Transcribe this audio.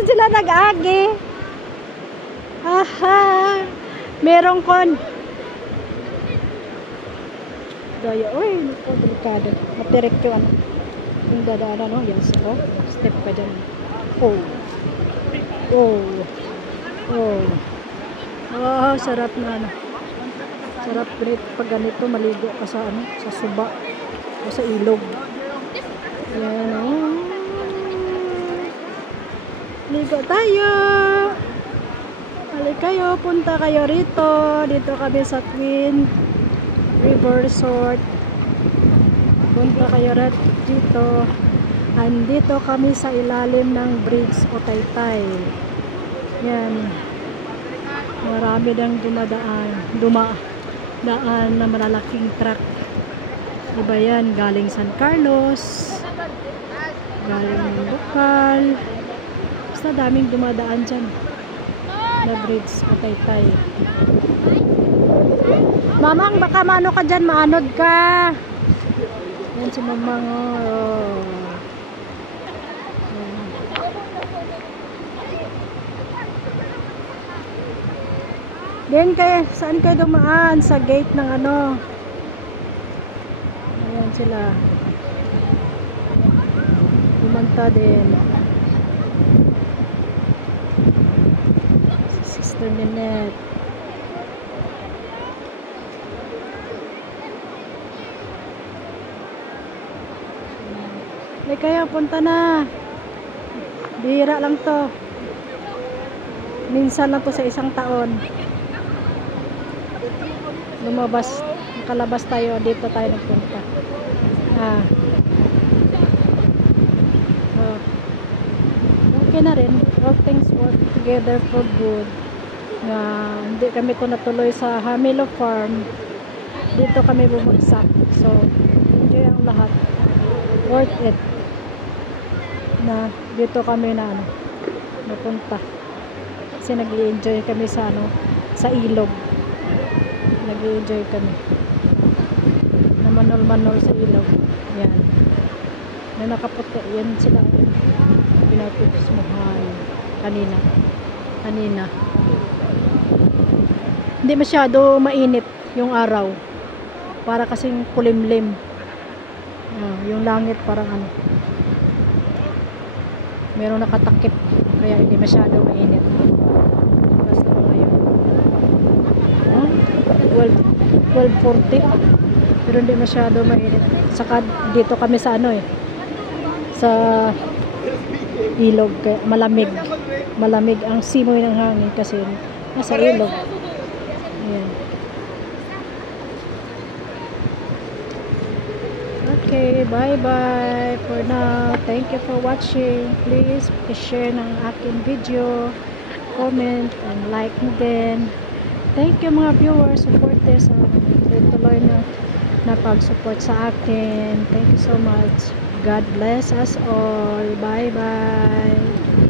naman sila nag-agi. Aha. Merong kon. Daya. Uy, ito delikado. Matirik yung ano. Yung dadaan, no? Yes. Oh, step ka dyan. Oh. Oh. Oh. Oh, sarap na ano. Sarap pag ganito maligo ka sa ano, sa suba o sa ilog. Ayan, oh. Ligo tayo. Halik kayo, punta kayo rito. Dito kami sa Queen River Resort. Punta kayo dito. Andito kami sa ilalim ng bridge o Taytay. Yan. Marami nang dumadaan na malalaking truck. Iba yan, galing San Carlos, galing Bukal. Basta daming dumadaan dyan na bridge o Taytay. Mamang, baka maano ka dyan, maanod ka. Yan si Mamang. Oh. Then kayo, saan kayo dumaan? Sa gate ng ano. Ayan sila. Kumanta din. 60 minutes. Hindi kayo, punta na. Bihira lang to. Minsan lang to sa isang taon. Lumabas, nakalabas tayo, dito tayo nagpunta. Oh. Okay na rin, all things work together for good. Hindi kami ko natuloy sa Hamilo Farm, dito kami bumagsak, so enjoy ang lahat, worth it na dito kami na ano, napunta kasi nag-i-enjoy kami sa ano, sa ilog. Nag-enjoy kami na manol-manol sa ilog. Yan na nakaputi, yan sila pinapipismuhan kanina hindi masyado mainit yung araw, para kasing kulimlim. Yung langit parang ano, meron nakatakip, kaya hindi masyado mainit. Basta ngayon 12:40, pero hindi masyado mainit. Saka dito kami sa ano sa ilog, kaya malamig ang simoy ng hangin kasi nasa ilog. Ayan. Okay, bye bye for now. Thank you for watching. Please share ng aking video, comment and like mo din. Thank you mga viewers, supporters sa tuloy na pag-support sa akin. Thank you so much. God bless us all. Bye bye.